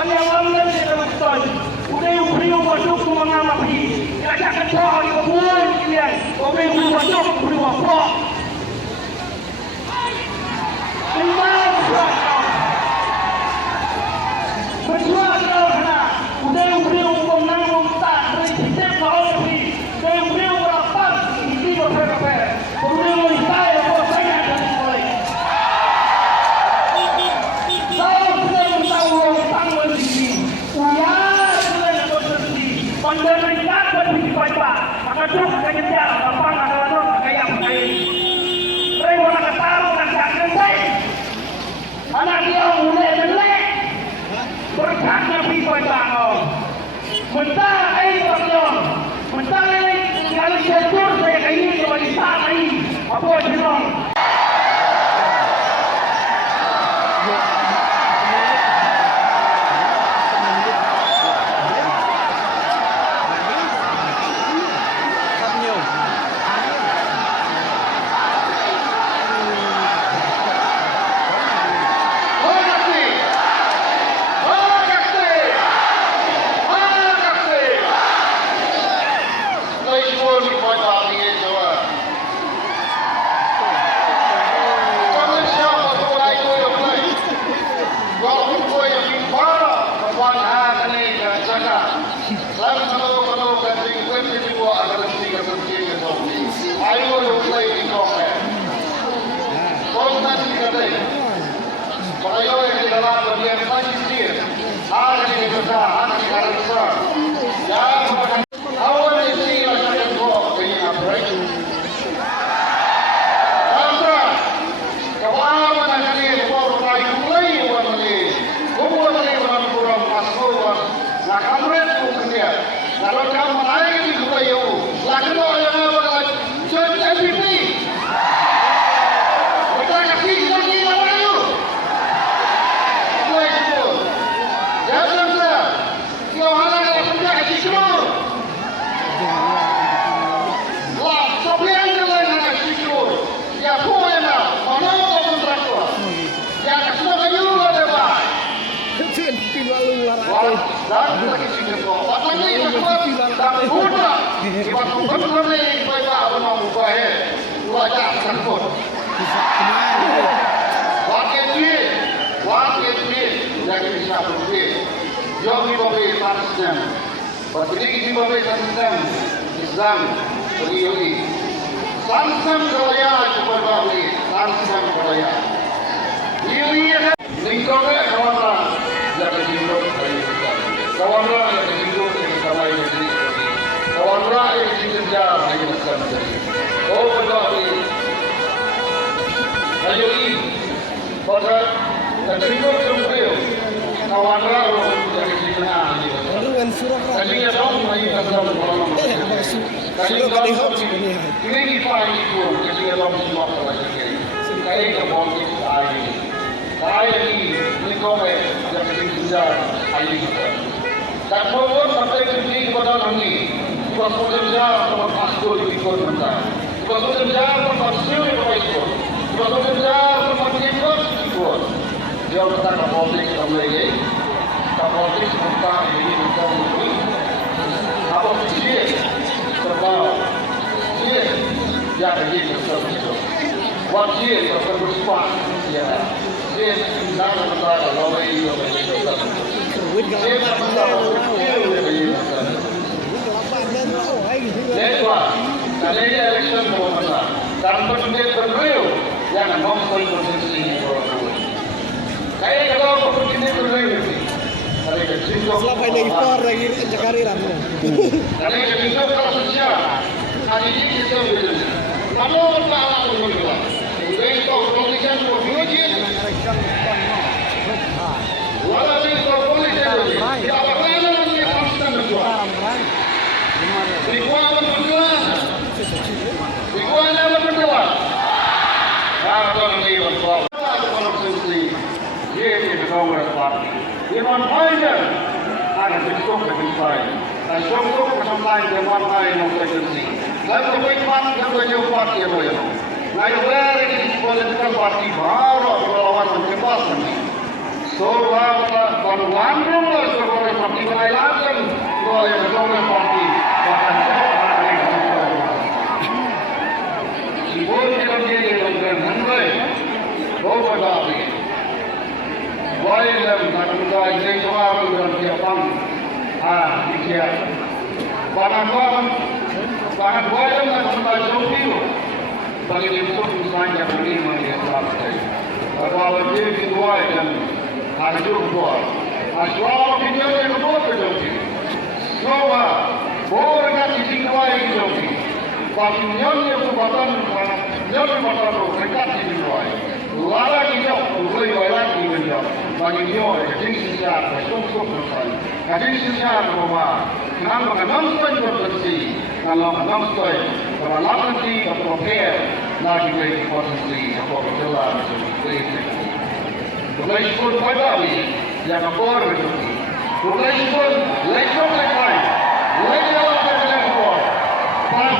Panyawangan di Nongstoin. Udah beri masuk ke mana lagi? Kita ketua di kebun kalian. Udah beri masuk beri apa? Timbang berapa? Berjuang kerana udah beri umumnya tak beri kita mau lagi. Udah beri berapa? Ini berapa? Udah beri saya apa saya akan boleh. Saya sudah tahu tanggal ini. Uya sudah Constituency. Pandai tak berpikir Paitbah. Maka tu kerja apa ada orang kayak begini. Mereka nak tahu nak cakap. Anak dia mulai melek. Berkata pergi Paitbah. Mentah perjom. Mentah kalau jatuh saya ini kalau isah ini. Apa jirong? Yang Nongstoin Constituency. Saya kalau begini berdua. Selama ini impor lagi cakari ramu. Karena kita kalau sosial, hari ini kita berdua. Kalau orang berdua, udah itu politikan berdua je. Walau itu politikan berdua, ya apa yang namanya konsisten berdua. Berikuan berdua, berikuan apa berdua. Kalau ini berdua, kalau sendiri, dia itu Congress Party. Dia non-final ada bentuk kebencian. Dan bentuk kebencian yang non-final Constituency. Lalu Paitbah yang berjauh parti yang boleh. Lalu dari political party baru berlawan menjebas ini. So, baru landung lah sebagai parti berlainan, kalau yang sebagai parti bahkan Sibol kita dia dengan handai, bawa dah. Baik dan nak kita ini semua dengan siapang, dia. Bahkan baik dan kita jauh bagi itu misalnya beri mereka selesai. Kalau dia kedua dan hancur kedua, asal dia yang kedua terjadi. Semua boleh kasih kedua yang terjadi. Bagi yang kubatan mereka kedua. Lala kita boleh bayar dia. Bagi dia jadi siapa cukup selesai. Jadi siapa rumah. Nama Nongstoin kalau Nongstoin kalau nanti prepare lagi lagi Constituency atau Tyllei Tyllei pun Paitbah yang akor itu Tyllei pun lekor lekor lekor lekor pas